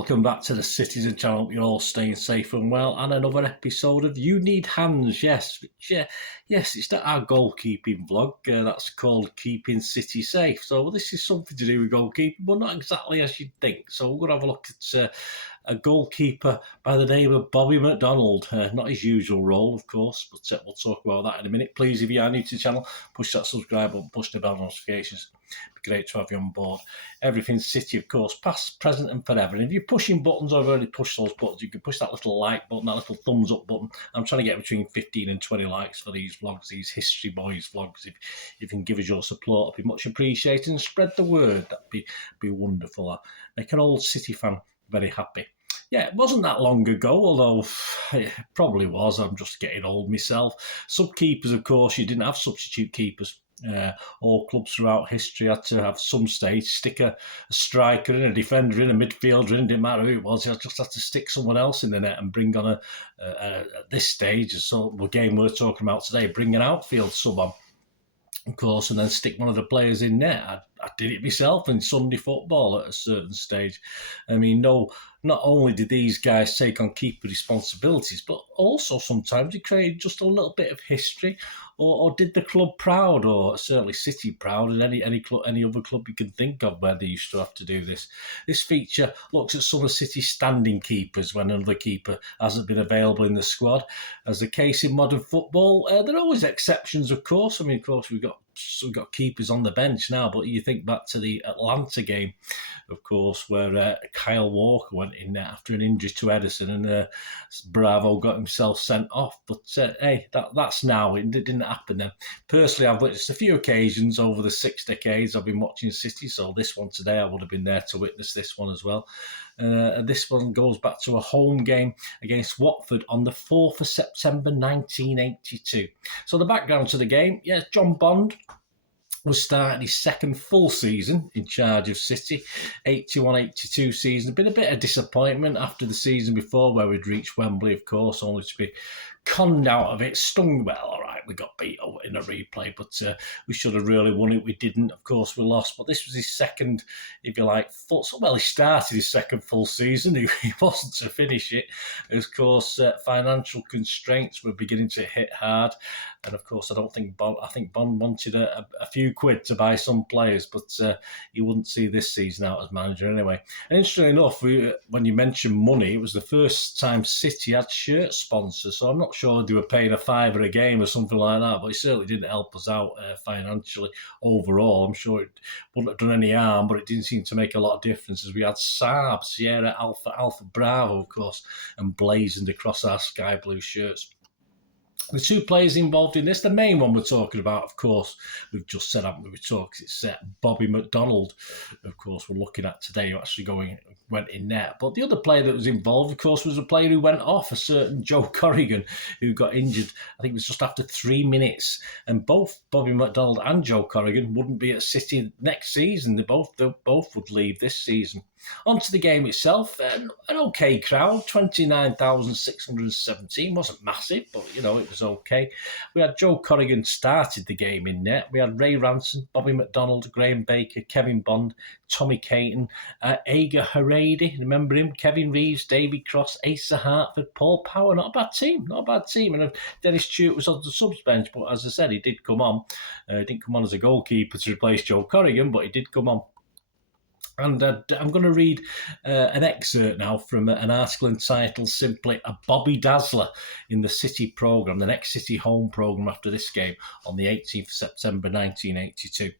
welcome back to the Citizen channel. Hope you're all staying safe and well, and another episode of You Need Hands. Yes, it's that our goalkeeping vlog that's called Keeping City Safe. So this is something to do with goalkeeping, but not exactly as you'd think. So we're going to have a look at a goalkeeper by the name of Bobby McDONALD. Not his usual role, of course, but we'll talk about that in a minute. Please, if you are new to the channel, push that subscribe button, push the bell notifications. It'd be great to have you on board. Everything City, of course, past, present and forever. And if you're pushing buttons, I've already pushed those buttons. You can push that little like button, that little thumbs up button. I'm trying to get between 15 and 20 likes for these vlogs, these History Boys vlogs. If you can give us your support, it'd be much appreciated. And spread the word. That'd be wonderful. Make an old City fan very happy. Yeah, it wasn't that long ago, although it probably was. I'm just getting old myself. Sub-keepers, of course, you didn't have substitute keepers. All clubs throughout history had to have some stage, stick a striker in, a defender in, a midfielder in, didn't matter who it was. You just had to stick someone else in the net and bring on at this stage, so the game we're talking about today, bring an outfield sub on, of course, and then stick one of the players in net. I did it myself in Sunday football at a certain stage. I mean, not only did these guys take on keeper responsibilities, but also sometimes it created just a little bit of history, or did the club proud, or certainly City proud, and any other club you can think of where they used to have to do this. This feature looks at some of City's standing keepers when another keeper hasn't been available in the squad. As the case in modern football, there are always exceptions, of course. I mean, of course, we've got keepers on the bench now, but you think back to the Atlanta game, of course, where Kyle Walker went in there after an injury to Edison, and Bravo got himself sent off. But hey, that's now. It didn't happen then. Personally, I've witnessed a few occasions over the 6 decades I've been watching City, so this one today I would have been there to witness this one as well. And this one goes back to a home game against Watford on the 4th of September 1982. So the background to the game, John Bond was starting his second full season in charge of City, 81-82 season. Been a bit of disappointment after the season before, where we'd reached Wembley, of course, only to be conned out of it. Stung, well, all right, we got beat in a replay, but we should have really won it. We didn't. Of course, we lost. But this was his second, if you like, he started his second full season. He wasn't to finish it. Of course, financial constraints were beginning to hit hard. And of course, I think Bond wanted a few quid to buy some players, but he wouldn't see this season out as manager anyway. And interestingly enough, when you mention money, it was the first time City had shirt sponsors. So I'm not sure they were paying £5 a game or something like that, but it certainly didn't help us out financially overall. I'm sure it wouldn't have done any harm, but it didn't seem to make a lot of difference, as we had Saab, Sierra, Alpha Bravo, of course, emblazoned across our sky blue shirts. The two players involved in this, the main one we're talking about, of course, we've just said, haven't we? It's Bobby McDONALD, of course, we're looking at today, who actually went in net. But the other player that was involved, of course, was a player who went off, a certain Joe Corrigan, who got injured, I think it was just after 3 minutes. And both Bobby McDONALD and Joe Corrigan wouldn't be at City next season. They both would leave this season. On to the game itself, an okay crowd, 29,617, wasn't massive, but, it was okay. We had Joe Corrigan started the game in net. We had Ray Ranson, Bobby McDONALD, Graham Baker, Kevin Bond, Tommy Creighton, Aga Harady, remember him, Kevin Reeves, Davy Cross, Asa Hartford, Paul Power. Not a bad team. And Dennis Stewart was on the subs bench, but as I said, he did come on. He didn't come on as a goalkeeper to replace Joe Corrigan, but he did come on. And I'm going to read an excerpt now from an article entitled simply "A Bobby Dazzler" in the City programme, the next City home programme after this game on the 18th of September 1982.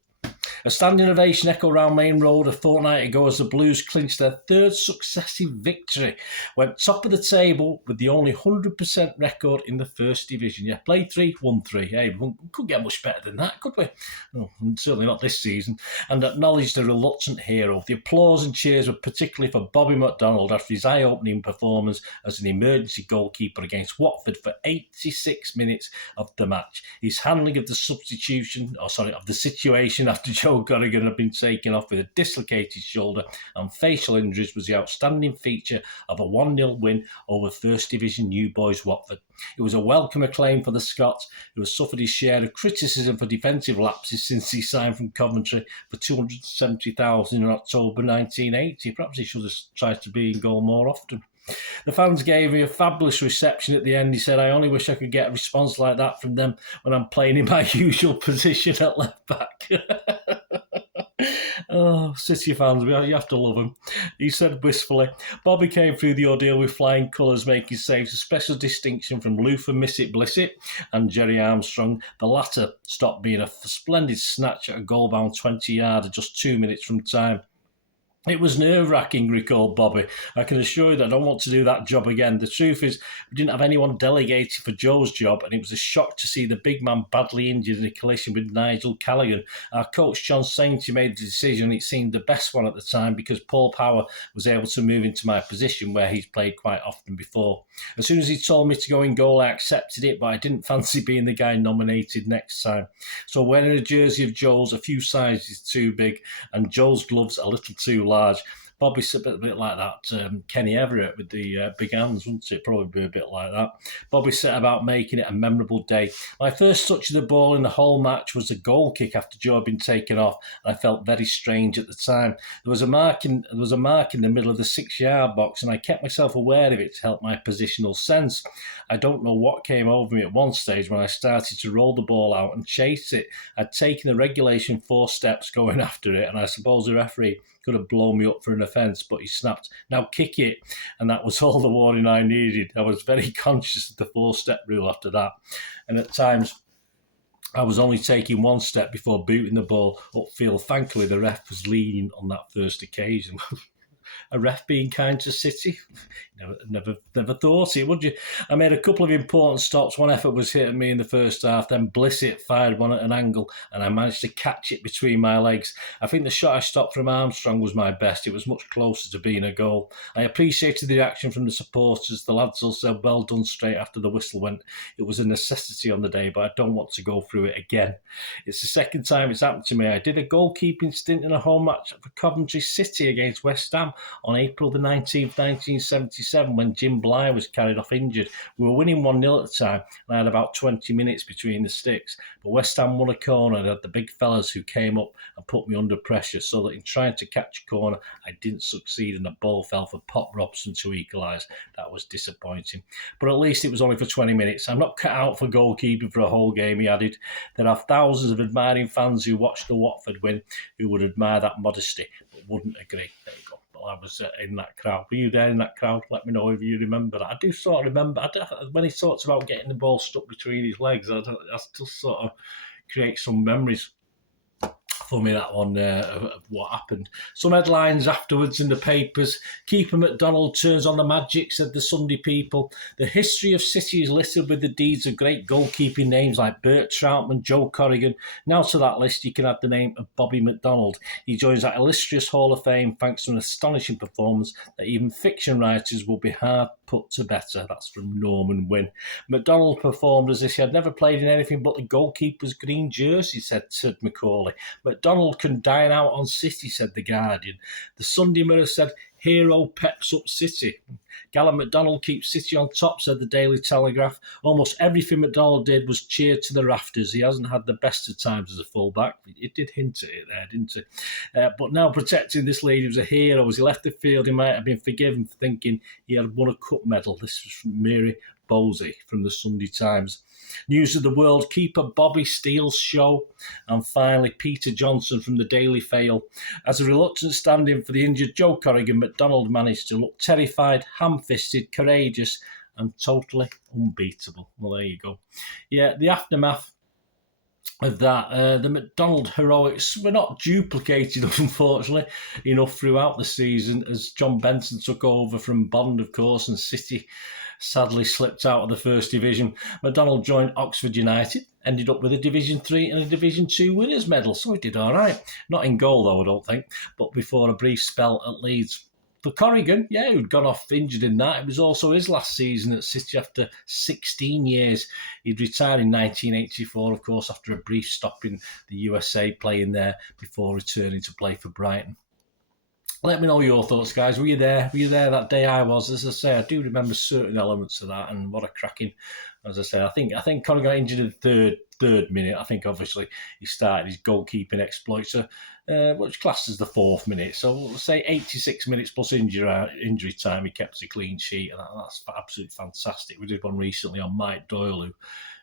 A standing ovation echoed round Main Road a fortnight ago as the Blues clinched their third successive victory, went top of the table with the only 100% record in the First Division. Yeah, played 3, won 3. Hey, we couldn't get much better than that, could we? No, certainly not this season. And acknowledged the reluctant hero. The applause and cheers were particularly for Bobby McDONALD after his eye-opening performance as an emergency goalkeeper against Watford for 86 minutes of the match. His handling of the situation after Joe Joe Corrigan had been taken off with a dislocated shoulder and facial injuries was the outstanding feature of a 1-0 win over First Division New Boys Watford. It was a welcome acclaim for the Scots, who has suffered his share of criticism for defensive lapses since he signed from Coventry for $270,000 in October 1980. Perhaps he should have tried to be in goal more often. The fans gave me a fabulous reception at the end. He said, I only wish I could get a response like that from them when I'm playing in my usual position at left back. Oh, City fans, you have to love him. He said wistfully, Bobby came through the ordeal with flying colours, making saves, a special distinction from Luther Missit Blissett and Jerry Armstrong. The latter stopped being a splendid snatch at a goal-bound 20-yarder just 2 minutes from time. It was nerve-wracking, recalled Bobby. I can assure you that I don't want to do that job again. The truth is, we didn't have anyone delegated for Joe's job, and it was a shock to see the big man badly injured in a collision with Nigel Callaghan. Our coach, John Sainty, made the decision. It seemed the best one at the time because Paul Power was able to move into my position where he's played quite often before. As soon as he told me to go in goal, I accepted it, but I didn't fancy being the guy nominated next time. So wearing a jersey of Joe's a few sizes too big, and Joe's gloves a little too large. Bobby's a bit like that Kenny Everett with the big hands, wouldn't it? Probably be a bit like that. Bobby set about making it a memorable day. My first touch of the ball in the whole match was a goal kick after Joe had been taken off, and I felt very strange at the time. There was a mark in the middle of the 6-yard box, and I kept myself aware of it to help my positional sense. I don't know what came over me at one stage when I started to roll the ball out and chase it. I'd taken the regulation 4 steps going after it, and I suppose the referee could have blown me up for an offence, but he snapped, now kick it. And that was all the warning I needed. I was very conscious of the 4-step rule after that. And at times, I was only taking 1 step before booting the ball upfield. Thankfully, the ref was lenient on that first occasion. A ref being kind to City? Never thought it, would you? I made a couple of important stops. One effort was hitting me in the first half, then Blissett fired one at an angle, and I managed to catch it between my legs. I think the shot I stopped from Armstrong was my best. It was much closer to being a goal. I appreciated the reaction from the supporters. The lads all said, well done, straight after the whistle went. It was a necessity on the day, but I don't want to go through it again. It's the second time it's happened to me. I did a goalkeeping stint in a home match for Coventry City against West Ham on April the 19th, 1977, when Jim Bly was carried off injured. We were winning 1-0 at the time, and I had about 20 minutes between the sticks. But West Ham won a corner and had the big fellas who came up and put me under pressure, so that in trying to catch a corner, I didn't succeed and the ball fell for Pop Robson to equalise. That was disappointing. But at least it was only for 20 minutes. I'm not cut out for goalkeeping for a whole game, he added. There are thousands of admiring fans who watched the Watford win who would admire that modesty, but wouldn't agree. There you go. I was in that crowd. Were you there in that crowd? Let me know if you remember that. I do sort of remember. When he talks about getting the ball stuck between his legs, I still sort of create some memories for me, that one, of what happened. Some headlines afterwards in the papers. Keeper McDonald turns on the magic, said the Sunday People. The history of City is littered with the deeds of great goalkeeping names like Bert Troutman, Joe Corrigan. Now to that list you can add the name of Bobby McDonald. He joins that illustrious Hall of Fame thanks to an astonishing performance that even fiction writers will be hard put to better. That's from Norman Wynn. McDonald performed as if he had never played in anything but the goalkeeper's green jersey, said Macaulay. McDonald can dine out on City, said The Guardian. The Sunday Mirror said, hero peps up City. Gallant McDonald keeps City on top, said the Daily Telegraph. Almost everything McDonald did was cheered to the rafters. He hasn't had the best of times as a fullback. It did hint at it there, didn't it? But now protecting this lead, he was a hero. As he left the field, he might have been forgiven for thinking he had won a cup medal. This was from Mary Bolsey from the Sunday Times. News of the World, keeper Bobby Steele's show. And finally, Peter Johnson from the Daily Fail. As a reluctant stand-in for the injured Joe Corrigan, McDonald managed to look terrified, ham-fisted, courageous, and totally unbeatable. Well, there you go. Yeah, the aftermath of that, the McDonald heroics were not duplicated, unfortunately, enough throughout the season, as John Benson took over from Bond, of course, and City sadly slipped out of the First Division. McDonald joined Oxford United, ended up with a Division 3 and a Division 2 winners' medal, so he did all right. Not in goal, though, I don't think, but before a brief spell at Leeds. for Corrigan, who'd gone off injured in that. It was also his last season at City after 16 years. He'd retired in 1984, of course, after a brief stop in the USA playing there before returning to play for Brighton. Let me know your thoughts, guys. Were you there? Were you there that day? I was. As I say, I do remember certain elements of that, and what a cracking. As I say, I think Conor got injured in the third minute. I think obviously he started his goalkeeping exploits, which classed as the 4th minute. So we'll say 86 minutes plus injury time. He kept a clean sheet, and that's absolutely fantastic. We did one recently on Mike Doyle,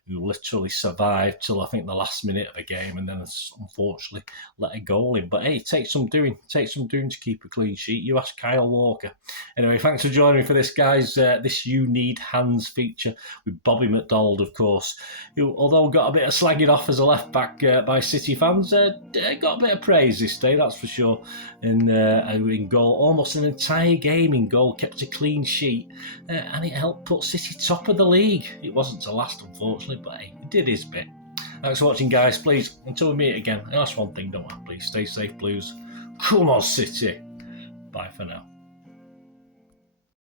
who literally survived till I think the last minute of the game, and then unfortunately let a goal in. But hey, it takes some doing to keep a clean sheet. You ask Kyle Walker. Anyway, thanks for joining me for this, guys. This You Need Hands feature with Bobby McDONALD, of course, who, although got a bit of slagging off as a left back by City fans, got a bit of praise this day, that's for sure. In goal, almost an entire game in goal, kept a clean sheet, and it helped put City top of the league. It wasn't to last, unfortunately, but he did his bit. Thanks for watching, guys. Please, until we meet again, that's one thing, don't I? Please stay safe, Blues. Come on, City. Bye for now.